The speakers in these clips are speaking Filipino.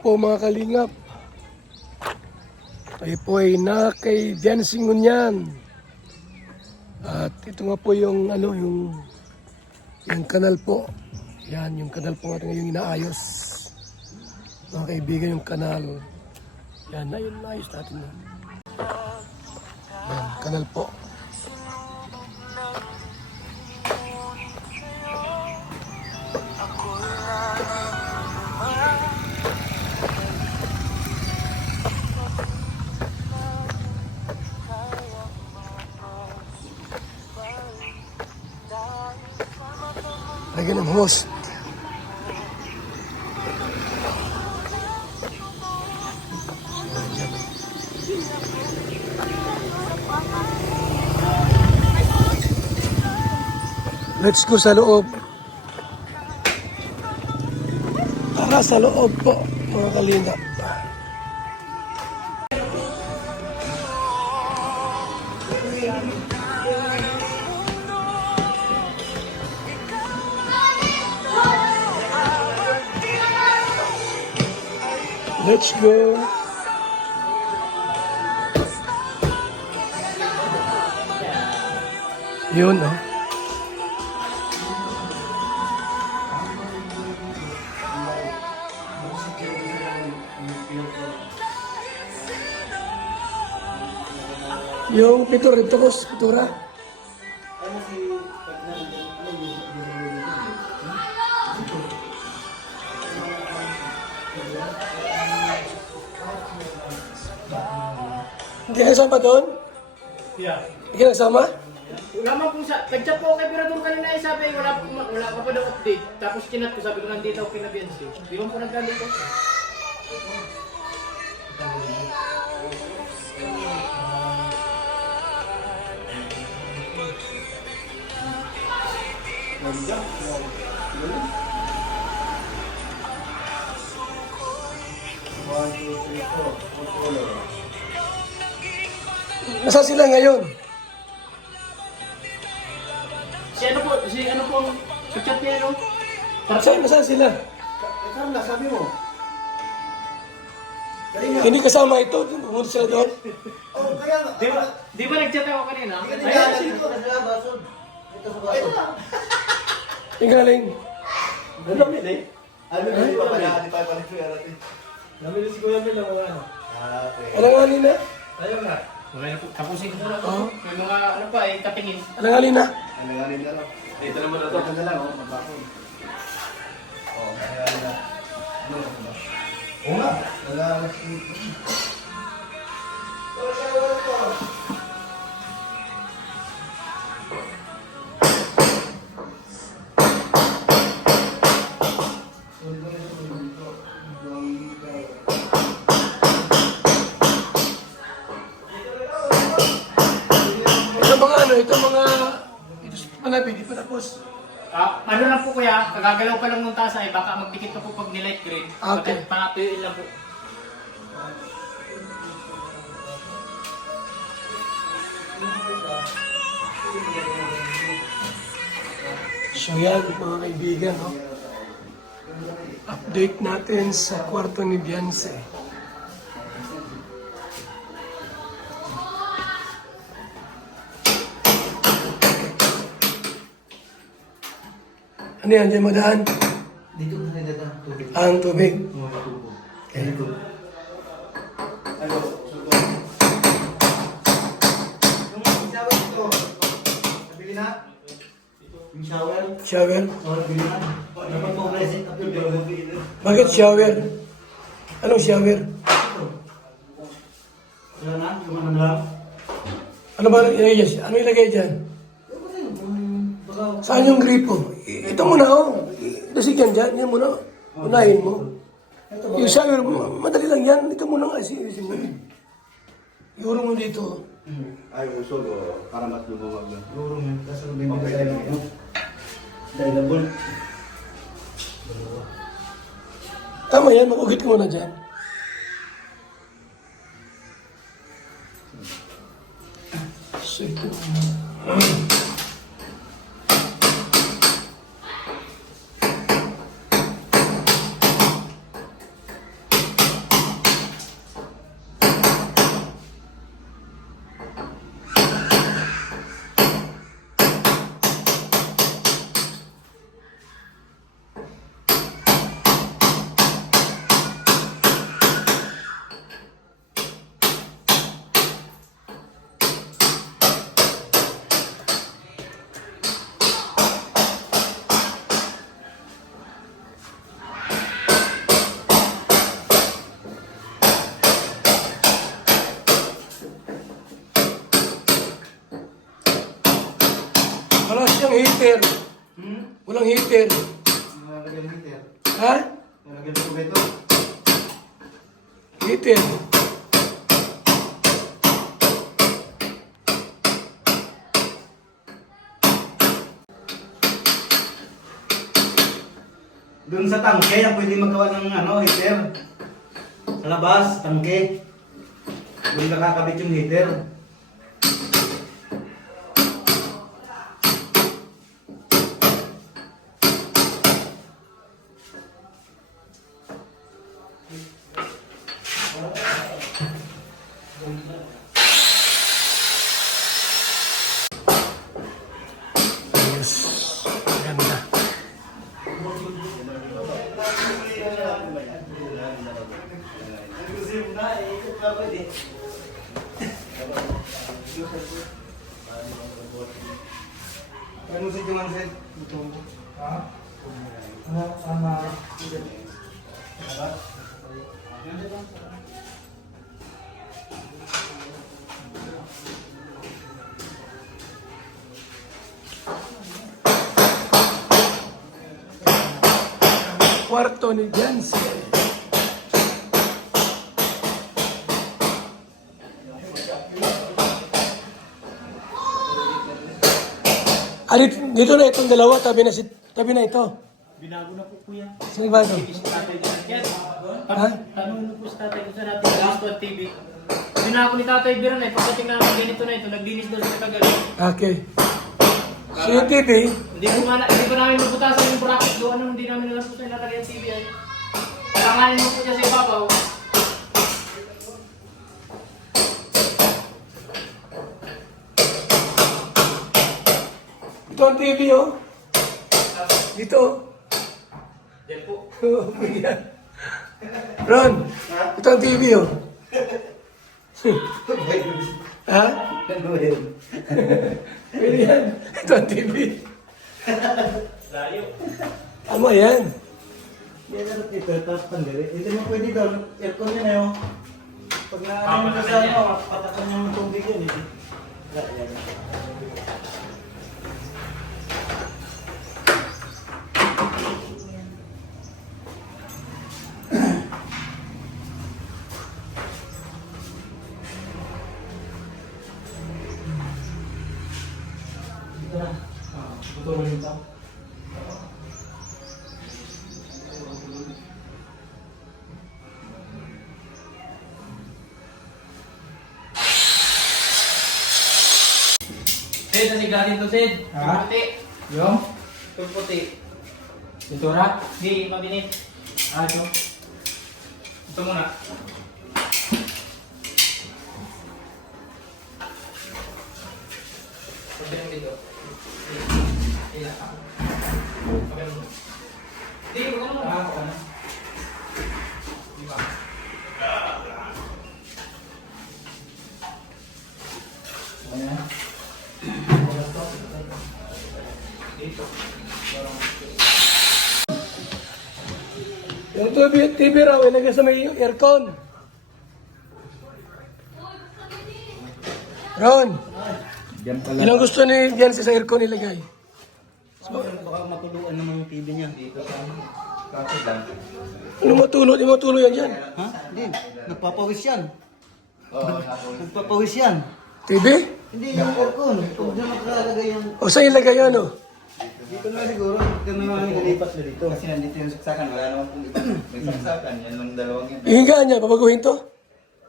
po mga kalingap. Tayo po ay na kay Viancy Ngunyan. At ito nga po yung yung kanal po. Yan, yung kanal po natin yung inaayos. Mga kaibigan, yung kanal. Yan, ayun, naayos natin. Yan, kanal po. Lagyan ng hose. Let's go sa loob. Tara sa loob po, mga kalingap. Let's go. Yun, oh. Yung pitur, ito ko, pitura. Hindi ka nasama doon? Yeah. Hindi ka nasama? Wala man po sa... Nag-chat po kay Pirador kanina eh, sabi wala ka pa daw update. Tapos chinat ko, sabi ko nandito ako pinabiansi. Di ba po nagkandito? Nasaan sila ngayon? Si ano po, si chat niya no? Nasaan sila? Carla, sabi mo. Hindi kasama ito, pumunta sila doon. Oh, kaya nga. Di ba nag-chat ako kanina? Hindi Ayun, nga, sino dito na sila, basod. Dito sa basod. Yung galing. Nalamit eh. Ano ba yung papaya? Di pa pala siya natin. Nalamit si Kuya Mel na mga ano. Okay. Alangalin na. Ayun nga. Okay na po. Tapusin ko muna po. Oo. May mga ano pa eh, katingin. Alangalin na. Ano nga rin na lang. Ito naman na Ito na lang, oh, magbakon. Oh, kaya na. Ano ba? Oo nga. Nag-aalas dito. Ito mga malapit, di pa tapos. Ano lang po kuya, kagagalaw pa lang ng tasa eh, baka magdikit pa po pag nilight green. Okay. Panatuyuin lang po. So yan mga kaibigan, no? Update natin sa kwarto ni Viancy. Ano yan? Diyan madaan? Dito na nagdadaan tubig. Ang tubig. Mga tubo. Okay. Dito. Ano? Sugo. Yung shower dito. Nabili na? Yung shower? Shower. Oo, nabili na. Dapat mo present up yung dalawa. Bakit shower? Anong shower? Wala na? Yung ano lang? Ano ba ilagay dyan? Ano ilagay dyan? Saan yung gripo? Ito muna, oh. Dasigan dyan. Yan muna. Unahin mo. Yung shower, madali lang yan. Ito muna nga. Iuro mo dito. Ay, usog o. Para mas lumawag na. Urong yun. Kasi bibili tayo ng available. Tama yan. Mag-ugit ka muna dyan. Sige. heater. Walang heater. Nalagyan ng heater. Ha? Nalagyan ko ba ito? Heater. Doon sa tangke, ang pwede magawa ng heater. Sa labas, tangke. Doon nakakabit yung heater. Yes. Ganda. Ano si Juman Zed? Ha? Ano? Sama? Kwarto ni Jancy. Dito na itong dalawa, tabi na ito. Binago na po kuya. Saan ba ito? Tatay niya. Yes. Ha? Tanong mo po sa tatay ko sa natin. Last one TV. Binago ni tatay Biran eh. Pagdating namin ganito na ito. Naglinis daw sa kagaling. Okay. So yung TV, Hindi ko namin mabutasan yung bracket doon. Hindi namin nalang po sa ilalagay ang TV ay. Palanganin mo po siya sa ibabaw. ito ang TV oh. Dito. Yan po. Oh, yan. Ron, ito ang TV oh. Ha? Pwede yan. Ito ang TV. Layo. Tama yan. Yan na ito, tapos pandiri. Ito mo pwede daw, aircon yan eh. Pag na-ano mo sa patakan niya yung tubig yan eh. Yan. Tutulong ito. Sid, nasiglasin to Sid. Ha? Puti. Yung? Yung puti. Pintura? Hindi, mabinit. Ito. Ito muna. Pagyan mo dito. Ila. Pagyan mo. Hindi, huwag mo. Okay na. Diba? Ayan. Dito. Yung TV raw, ilagay sa may aircon. Ron, Diyan pala. ilang gusto ni Jancy sa aircon ilagay? Baka matuluan naman yung TV niya. Dito sa kapit lang. Ano matulo? Di matulo yan dyan. Ha? Hindi. Nagpapawis yan. Nagpapawis yan. TV? Hindi yung aircon. Kung dyan nakalagay yung... O saan ilagay yan o? Dito na siguro. Dito na namin nalipat na dito. Kasi nandito yung saksakan, wala naman pong ito. May saksakan, yan lang dalawang yan. Ihingaan niya, babaguhin to?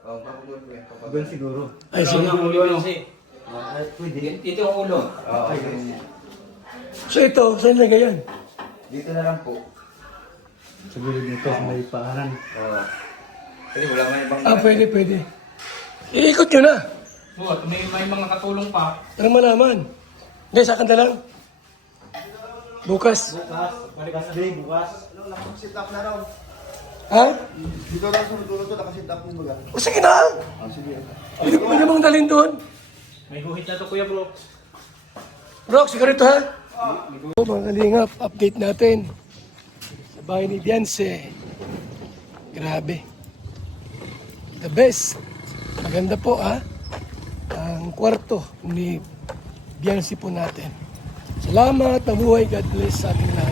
Oo, papagulo ko yan. Doon siguro. Ay, sige. Ang ulo kasi. Ay, pwede. Dito yung ulo. Oo, Ay, yun. So ito, saan ilagay yan? Dito na lang po. siguro dito sa may paaran. Oo. Kasi wala man ibang... Ah, pwede. Iikot nyo na. Oo, at may mga katulong pa. Para malaman. Hindi, sa kanta lang. Bukas. Bukas. Bukas. Bukas. Sit up na raw. Ha? Dito lang sa dulo to, nakasit up yung baga. O sige na. Ah, sige. Pwede mong dalhin doon. May guhit na to Kuya Brooks. Rock, sigarito ha? Oh, mga kalingap, update natin. Sa bahay ni Jancy. Grabe. The best. Maganda po ha. Ang kwarto ni Jancy po natin. Salamat, mabuhay, God bless sa ating lahat.